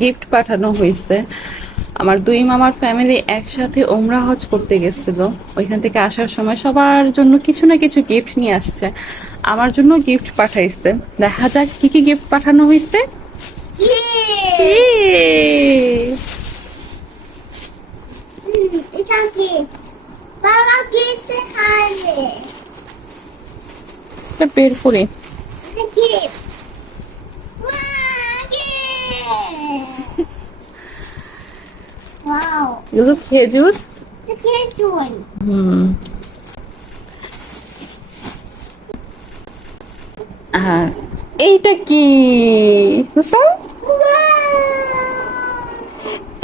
Gift পাঠানো হয়েছে। আমার দুই মামার ফ্যামিলি একসাথে ওমরা হজ করতে গেছিল। ওইখান থেকে আসার সময় সবার জন্য কিছু না কিছু গিফট নিয়ে আসছে। আমার জন্য গিফট পাঠাইছে। দেখা যাক কি কি গিফট পাঠানো হয়েছে। এটা কি? বাবা gift খাবে। এটা বের করে এটা কি? Wow! এগুলো খেজুর। The kids one. আর এইটা কি হুসাম?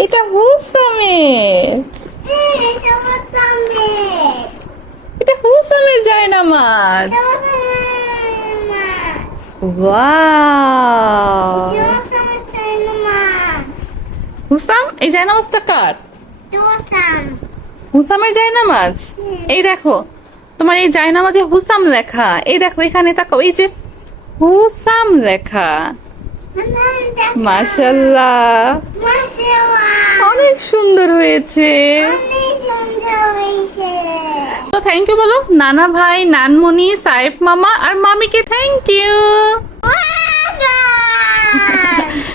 এটা হুসামের। এটা ওয়াটামের। এটা হুসামের জায়নামাজ। মাছ। ওয়াও! Dosan চাইনা মাছ। হুসাম, এই জায়নামাজটা কার? Dosan. হুসামের জায়নামাজ। এই দেখো, তোমার এই জায়নামাজে হুসাম লেখা। এই দেখো এখানে তাকাও, এই যে হুসাম লেখা। মাশাআল্লাহ, মাশাআল্লাহ। অনেক সুন্দর হয়েছে। অনেক সুন্দর হয়েছে। তো থ্যাংক ইউ বলো নানা ভাই, নানমণি, সাইফ মামা আর মামিকে থ্যাংক ইউ।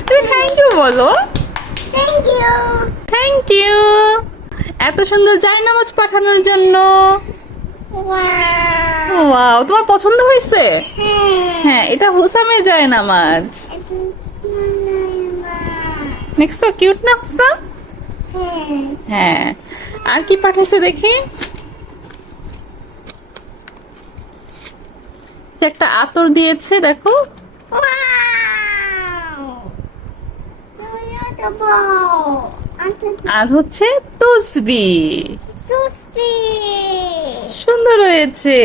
তুমি থ্যাংক ইউ বলো। Thank you. থ্যাংক ইউ এত সুন্দর জায়নামাজ পাঠানোর জন্য। Wow. ওয়াও, তোমার পছন্দ হয়েছে? হ্যাঁ। হ্যাঁ, এটা হুসামের জায়নামাজ। নেক্সট তো কিউট না হুসাম? হ্যাঁ, আর কি পাঠাইছে দেখি। যে একটা আতর দিয়েছে দেখো। আর হচ্ছে তসবি। সুন্দর হয়েছে।